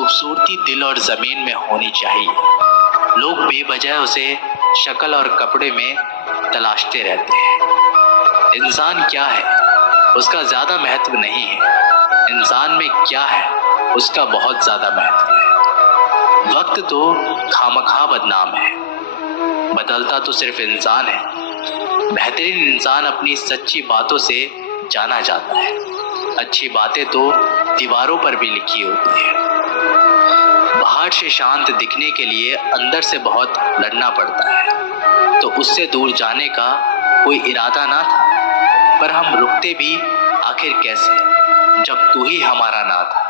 खूबसूरती दिल और ज़मीन में होनी चाहिए। लोग बेवजह उसे शक्ल और कपड़े में तलाशते रहते हैं। इंसान क्या है उसका ज़्यादा महत्व नहीं है, इंसान में क्या है उसका बहुत ज़्यादा महत्व है। वक्त तो खामखा बदनाम है, बदलता तो सिर्फ इंसान है। बेहतरीन इंसान अपनी सच्ची बातों से जाना जाता है। अच्छी बातें तो दीवारों पर भी लिखी होती है। बाहर से शांत दिखने के लिए अंदर से बहुत लड़ना पड़ता है। तो उससे दूर जाने का कोई इरादा ना था, पर हम रुकते भी आखिर कैसे जब तू ही हमारा ना था।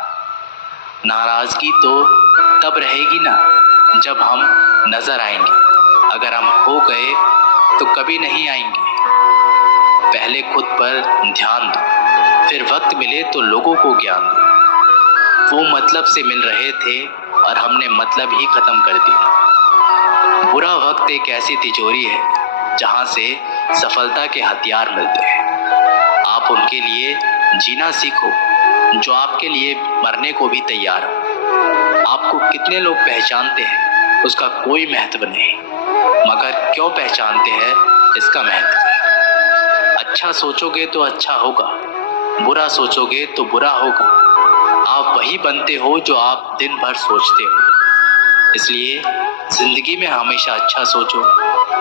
नाराजगी तो तब रहेगी ना जब हम नजर आएंगे, अगर हम खो गए तो कभी नहीं आएंगे। पहले खुद पर ध्यान दो, फिर वक्त मिले तो लोगों को ज्ञान दो। वो मतलब से मिल रहे थे और हमने मतलब ही खत्म कर दिया। बुरा वक्त एक ऐसी तिजोरी है जहां से सफलता के हथियार मिलते हैं। आप उनके लिए जीना सीखो जो आपके लिए मरने को भी तैयार हो। आपको कितने लोग पहचानते हैं उसका कोई महत्व नहीं, मगर क्यों पहचानते हैं इसका महत्व है। अच्छा सोचोगे तो अच्छा होगा, बुरा सोचोगे तो बुरा होगा। आप वही बनते हो जो आप दिन भर सोचते हो। इसलिए जिंदगी में हमेशा अच्छा सोचो।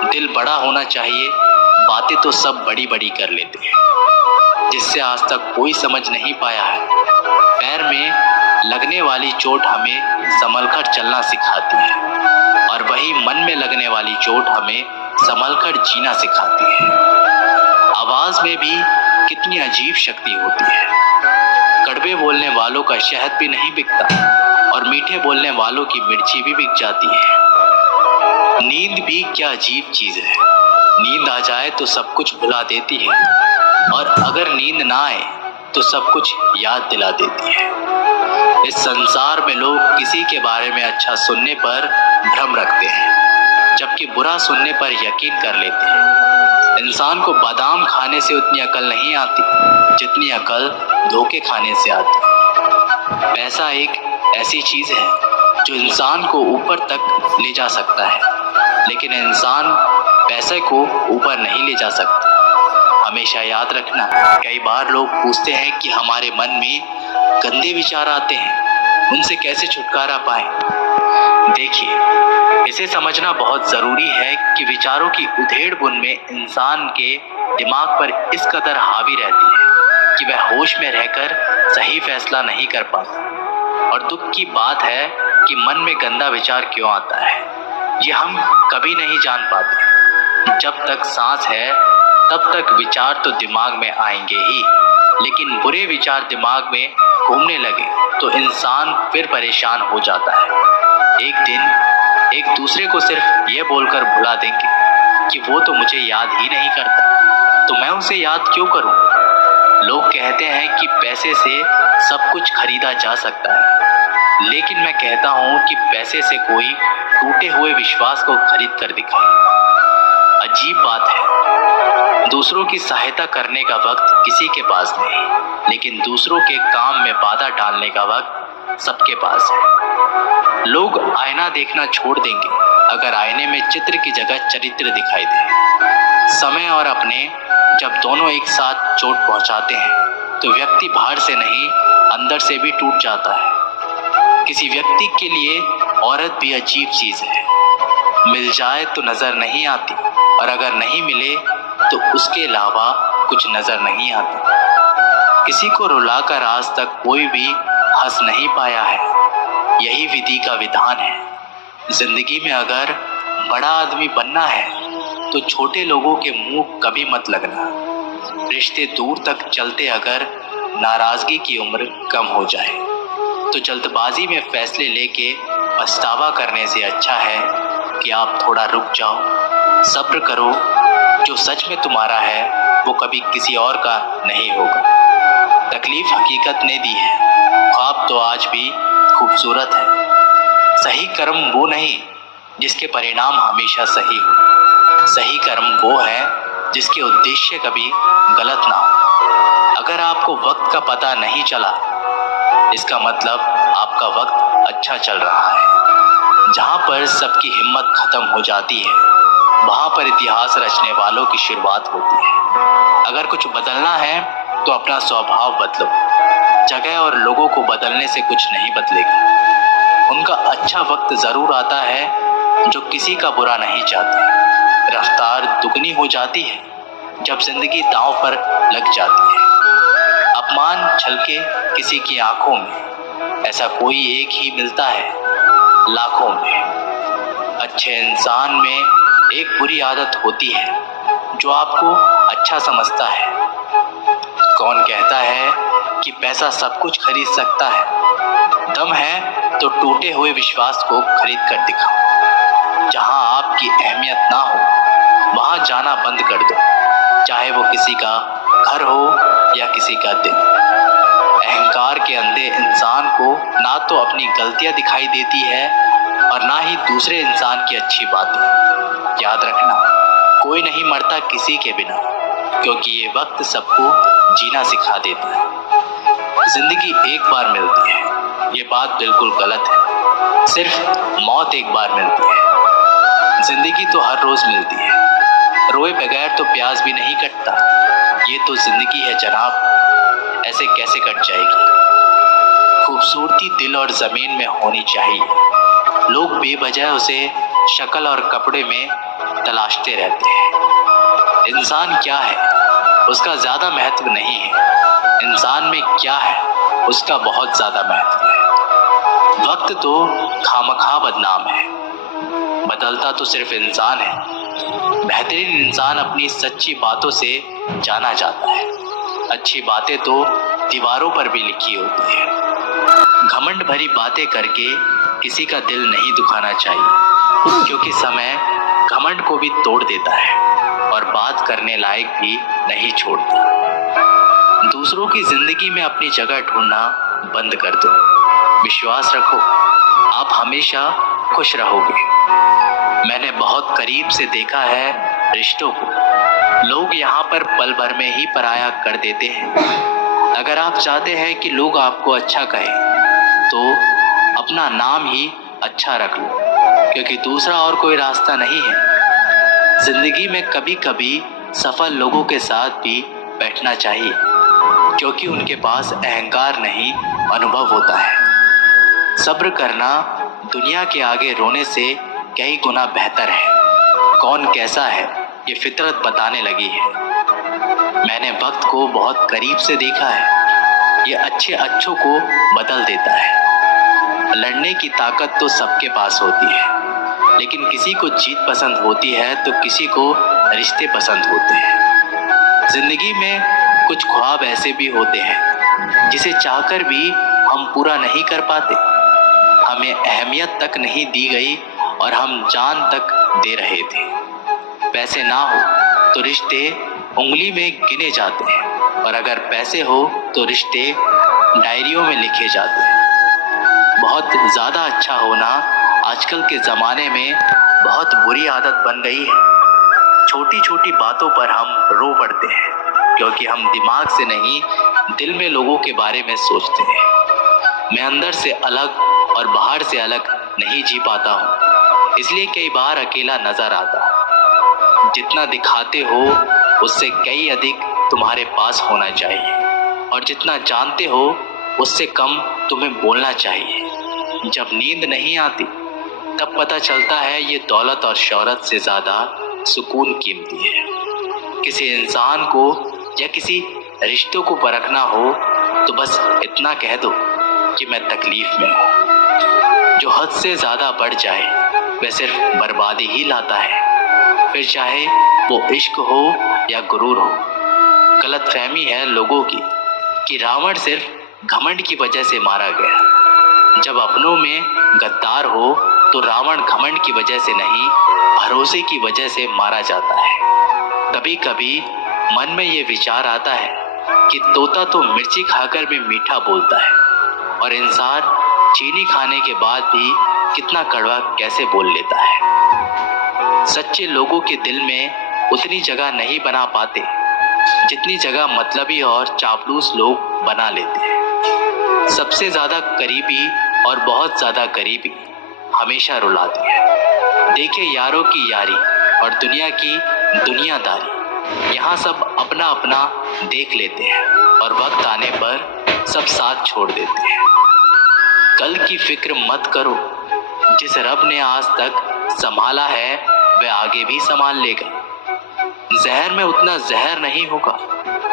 दिल बड़ा होना चाहिए, बातें तो सब बड़ी बड़ी कर लेते हैं जिससे आज तक कोई समझ नहीं पाया है। पैर में लगने वाली चोट हमें संभलकर चलना सिखाती है और वही मन में लगने वाली चोट हमें संभलकर जीना सिखाती है। आवाज में भी कितनी अजीब शक्ति होती है। कड़वे बोलने वालों का शहद भी नहीं बिकता और मीठे बोलने वालों की मिर्ची भी बिक जाती है। नींद भी क्या अजीब चीज है। नींद आ जाए तो सब कुछ भुला देती है और अगर नींद ना आए तो सब कुछ याद दिला देती है। इस संसार में लोग किसी के बारे में अच्छा सुनने पर भ्रम रखते हैं, जबकि बुरा सुनने पर यकीन कर लेते हैं। इंसान को बादाम खाने से उतनी अकल नहीं आती जितनी अकल धोखे खाने से आती है। पैसा एक ऐसी चीज है जो इंसान को ऊपर तक ले जा सकता है, लेकिन इंसान पैसे को ऊपर नहीं ले जा सकता। हमेशा याद रखना, कई बार लोग पूछते हैं कि हमारे मन में गंदे विचार आते हैं, उनसे कैसे छुटकारा पाएं। देखिए, इसे समझना बहुत जरूरी है कि विचारों की उधेड़-बुन में इंसान के दिमाग पर इस कदर हावी रहती है कि वह होश में रहकर सही फैसला नहीं कर पाता। और दुख की बात है कि मन में गंदा विचार क्यों आता है, ये हम कभी नहीं जान पाते। जब तक सांस है तब तक विचार तो दिमाग में आएंगे ही, लेकिन बुरे विचार दिमाग में घूमने लगे तो इंसान फिर परेशान हो जाता है। एक दिन एक दूसरे को सिर्फ ये बोलकर भुला देंगे कि वो तो मुझे याद ही नहीं करता, तो मैं उसे याद क्यों करूं। लोग कहते हैं कि पैसे से सब कुछ खरीदा जा सकता है, लेकिन मैं कहता हूं कि पैसे से कोई टूटे हुए विश्वास को खरीद कर दिखाए। अजीब बात है, दूसरों की सहायता करने का वक्त किसी के पास नहीं, लेकिन दूसरों के काम में बाधा डालने का वक्त सबके पास है। लोग आईना देखना छोड़ देंगे अगर आईने में चित्र की जगह चरित्र दिखाई दे। समय और अपने जब दोनों एक साथ चोट पहुंचाते हैं तो व्यक्ति बाहर से नहीं अंदर से भी टूट जाता है। किसी व्यक्ति के लिए औरत भी अजीब चीज है। मिल जाए तो नजर नहीं आती और अगर नहीं मिले तो उसके अलावा कुछ नजर नहीं आता। किसी को रुलाकर आज तक कोई भी हंस नहीं पाया है, यही विधि का विधान है। जिंदगी में अगर बड़ा आदमी बनना है तो छोटे लोगों के मुंह कभी मत लगना। रिश्ते दूर तक चलते अगर नाराजगी की उम्र कम हो जाए तो जल्दबाजी में फैसले लेके पछतावा करने से अच्छा है कि आप थोड़ा रुक जाओ, सब्र करो। जो सच में तुम्हारा है वो कभी किसी और का नहीं होगा। तकलीफ हकीकत ने दी है, ख्वाब तो आज भी खूबसूरत है। सही कर्म वो नहीं जिसके परिणाम हमेशा सही हो, सही कर्म वो है जिसके उद्देश्य कभी गलत ना हो। अगर आपको वक्त का पता नहीं चला, इसका मतलब आपका वक्त अच्छा चल रहा है। जहाँ पर सबकी हिम्मत खत्म हो जाती है, वहाँ पर इतिहास रचने वालों की शुरुआत होती है। अगर कुछ बदलना है तो अपना स्वभाव बदलो। जगह और लोगों को बदलने से कुछ नहीं बदलेगा। उनका अच्छा वक्त जरूर आता है जो किसी का बुरा नहीं चाहते। रफ्तार दुगनी हो जाती है जब जिंदगी दांव पर लग जाती है। अपमान छलके किसी की आंखों में, ऐसा कोई एक ही मिलता है लाखों में। अच्छे इंसान में एक बुरी आदत होती है जो आपको अच्छा समझता है। कौन कहता है कि पैसा सब कुछ खरीद सकता है? दम है तो टूटे हुए विश्वास को खरीद कर दिखाओ। जहां आपकी अहमियत ना हो वहां जाना बंद कर दो, चाहे वो किसी का घर हो या किसी का दिल। अहंकार के अंधे इंसान को ना तो अपनी गलतियां दिखाई देती है और ना ही दूसरे इंसान की अच्छी बातें। याद रखना, कोई नहीं मरता किसी के बिना, क्योंकि ये वक्त सबको जीना सिखा देता है। जिंदगी एक बार मिलती है, ये बात बिल्कुल गलत है। सिर्फ मौत एक बार मिलती है। जिंदगी तो हर रोज मिलती है। रोए बगैर तो प्यास भी नहीं कटता। ये तो जिंदगी है जनाब, ऐसे कैसे कट जाएगी? खूबसूरती दिल और जमीन में होनी चाहिए। लोग बेवजह उसे शक्ल और कपड़े में तलाशते रहते हैं। इंसान क्या है उसका ज्यादा महत्व नहीं है, इंसान में क्या है उसका बहुत ज्यादा महत्व है। वक्त तो खामखा बदनाम है, बदलता तो सिर्फ इंसान है। बेहतरीन इंसान अपनी सच्ची बातों से जाना जाता है। अच्छी बातें तो दीवारों पर भी लिखी होती है। घमंड भरी बातें करके किसी का दिल नहीं दुखाना चाहिए, क्योंकि समय घमंड को भी तोड़ देता है और बात करने लायक भी नहीं छोड़ता। दूसरों की जिंदगी में अपनी जगह ढूंढना बंद कर दो। विश्वास रखो, आप हमेशा खुश रहोगे। मैंने बहुत करीब से देखा है रिश्तों को। लोग यहाँ पर पल भर में ही पराया कर देते हैं। अगर आप चाहते हैं कि लोग आपको अच्छा कहें तो अपना नाम ही अच्छा रख लो, क्योंकि दूसरा और कोई रास्ता नहीं है। जिंदगी में कभी कभी सफल लोगों के साथ भी बैठना चाहिए, क्योंकि उनके पास अहंकार नहीं अनुभव होता है। सब्र करना दुनिया के आगे रोने से कई गुना बेहतर है। कौन कैसा है ये फितरत बताने लगी है। मैंने वक्त को बहुत करीब से देखा है। ये अच्छे अच्छों को बदल देता है। लड़ने की ताकत तो सबके पास होती है, लेकिन किसी को जीत पसंद होती है तो किसी को रिश्ते पसंद होते हैं। जिंदगी में कुछ ख्वाब ऐसे भी होते हैं जिसे चाहकर भी हम पूरा नहीं कर पाते। हमें अहमियत तक नहीं दी गई और हम जान तक दे रहे थे। पैसे ना हो तो रिश्ते उंगली में गिने जाते हैं, और अगर पैसे हो तो रिश्ते डायरियों में लिखे जाते हैं। बहुत ज़्यादा अच्छा होना आजकल के ज़माने में बहुत बुरी आदत बन गई है। छोटी छोटी बातों पर हम रो पड़ते हैं, क्योंकि हम दिमाग से नहीं दिल में लोगों के बारे में सोचते हैं। मैं अंदर से अलग और बाहर से अलग नहीं जी पाता हूँ, इसलिए कई बार अकेला नजर आता। जितना दिखाते हो उससे कई अधिक तुम्हारे पास होना चाहिए, और जितना जानते हो उससे कम तुम्हें बोलना चाहिए। जब नींद नहीं आती तब पता चलता है ये दौलत और शोहरत से ज़्यादा सुकून कीमती है। किसी इंसान को या किसी रिश्तों को परखना हो तो बस इतना कह दो कि मैं तकलीफ में हूँ। जो हद से ज़्यादा बढ़ जाए वह सिर्फ बर्बादी ही लाता है, फिर चाहे वो इश्क हो या गुरूर हो। गलतफहमी है लोगों की कि रावण सिर्फ घमंड की वजह से मारा गया। जब अपनों में गद्दार हो तो रावण घमंड की वजह से नहीं, भरोसे की वजह से मारा जाता है। कभी कभी मन में ये विचार आता है कि तोता तो मिर्ची खाकर भी मीठा बोलता है, और इंसान चीनी खाने के बाद भी कितना कड़वा कैसे बोल लेता है। सच्चे लोगों के दिल में उतनी जगह नहीं बना पाते जितनी जगह मतलबी और चापलूस लोग बना लेते हैं। सबसे ज्यादा करीबी और बहुत ज़्यादा गरीबी हमेशा रुलाती है। देखिए यारों की यारी और दुनिया की दुनियादारी, यहाँ सब अपना अपना देख लेते हैं और वक्त आने पर सब साथ छोड़ देते हैं। कल की फिक्र मत करो, जिस रब ने आज तक संभाला है वह आगे भी संभाल लेगा। जहर में उतना जहर नहीं होगा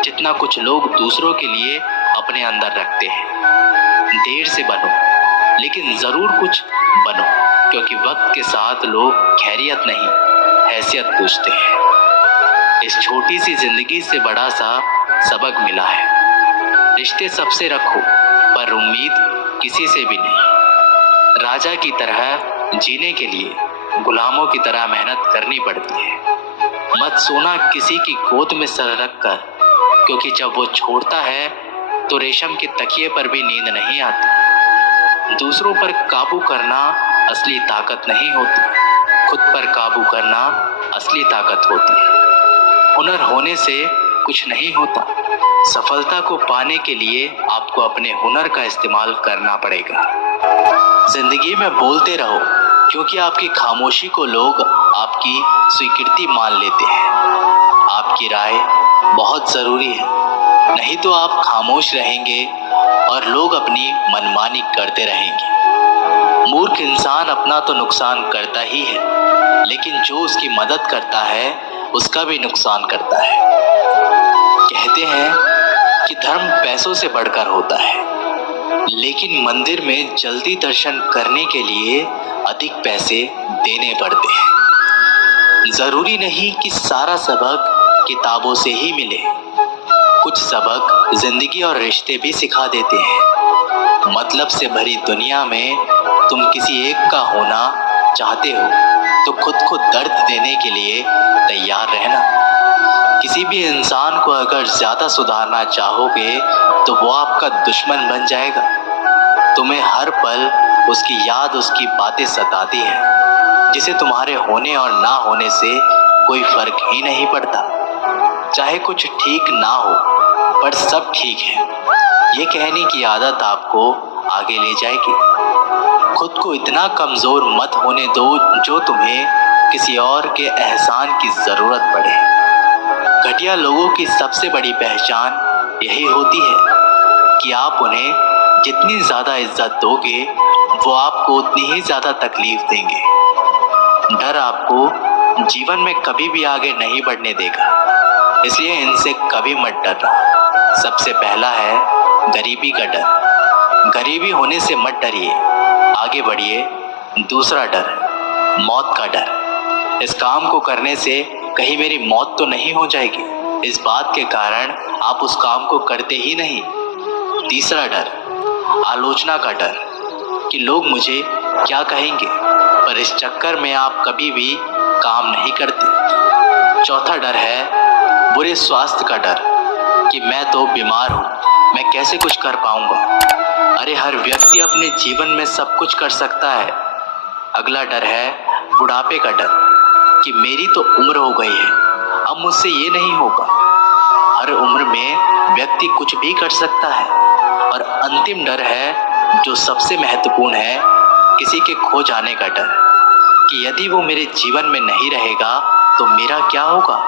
जितना कुछ लोग दूसरों के लिए अपने अंदर रखते हैं। देर से बनो लेकिन जरूर कुछ बनो, क्योंकि वक्त के साथ लोग खैरियत नहीं हैसियत पूछते हैं। इस छोटी सी जिंदगी से बड़ा सा सबक मिला है। रिश्ते सबसे रखो पर उम्मीद किसी से भी नहीं। राजा की तरह जीने के लिए गुलामों की तरह मेहनत करनी पड़ती है। मत सोना किसी की गोद में सर रख कर, क्योंकि जब वो छोड़ता है तो रेशम के तकिए पर भी नींद नहीं आती। दूसरों पर काबू करना असली ताकत नहीं होती, खुद पर काबू करना असली ताकत होती है। हुनर होने से कुछ नहीं होता, सफलता को पाने के लिए आपको अपने हुनर का इस्तेमाल करना पड़ेगा। जिंदगी में बोलते रहो, क्योंकि आपकी खामोशी को लोग आपकी स्वीकृति मान लेते हैं। आपकी राय बहुत ज़रूरी है, नहीं तो आप खामोश रहेंगे और लोग अपनी मनमानी करते रहेंगे। मूर्ख इंसान अपना तो नुकसान करता ही है, लेकिन जो उसकी मदद करता है उसका भी नुकसान करता है। कहते हैं कि धर्म पैसों से बढ़कर होता है, लेकिन मंदिर में जल्दी दर्शन करने के लिए अधिक पैसे देने पड़ते हैं। जरूरी नहीं कि सारा सबक किताबों से ही मिले, कुछ सबक जिंदगी और रिश्ते भी सिखा देते हैं। मतलब से भरी दुनिया में तुम किसी एक का होना चाहते हो तो खुद को दर्द देने के लिए तैयार रहना। किसी भी इंसान को अगर ज्यादा सुधारना चाहोगे तो वो आपका दुश्मन बन जाएगा। तुम्हें हर पल उसकी याद, उसकी बातें सताती है, जिसे तुम्हारे होने और ना होने से कोई फर्क ही नहीं पड़ता। चाहे कुछ ठीक ना हो पर सब ठीक है, ये कहने की आदत आपको आगे ले जाएगी। खुद को इतना कमजोर मत होने दो जो तुम्हें किसी और के एहसान की जरूरत पड़े। घटिया लोगों की सबसे बड़ी पहचान यही होती है कि आप उन्हें जितनी ज्यादा इज्जत दोगे वो आपको उतनी ही ज्यादा तकलीफ देंगे। डर आपको जीवन में कभी भी आगे नहीं बढ़ने देगा, इसलिए इनसे कभी मत डरना। सबसे पहला है गरीबी का डर। गरीबी होने से मत डरिए, आगे बढ़िए। दूसरा डर है मौत का डर। इस काम को करने से कहीं मेरी मौत तो नहीं हो जाएगी, इस बात के कारण आप उस काम को करते ही नहीं। तीसरा डर आलोचना का डर कि लोग मुझे क्या कहेंगे, पर इस चक्कर में आप कभी भी काम नहीं करते। चौथा डर है बुरे स्वास्थ्य का डर कि मैं तो बीमार हूँ, मैं कैसे कुछ कर पाऊंगा। अरे हर व्यक्ति अपने जीवन में सब कुछ कर सकता है। अगला डर है बुढ़ापे का डर कि मेरी तो उम्र हो गई है, अब मुझसे ये नहीं होगा। हर उम्र में व्यक्ति कुछ भी कर सकता है। और अंतिम डर है जो सबसे महत्वपूर्ण है, किसी के खो जाने का डर कि यदि वो मेरे जीवन में नहीं रहेगा तो मेरा क्या होगा।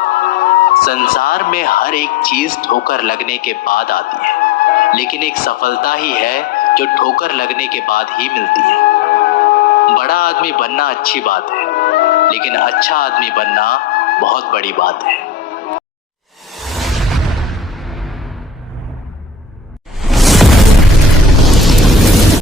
संसार में हर एक चीज ठोकर लगने के बाद आती है, लेकिन एक सफलता ही है जो ठोकर लगने के बाद ही मिलती है। बड़ा आदमी बनना अच्छी बात है, लेकिन अच्छा आदमी बनना बहुत बड़ी बात है।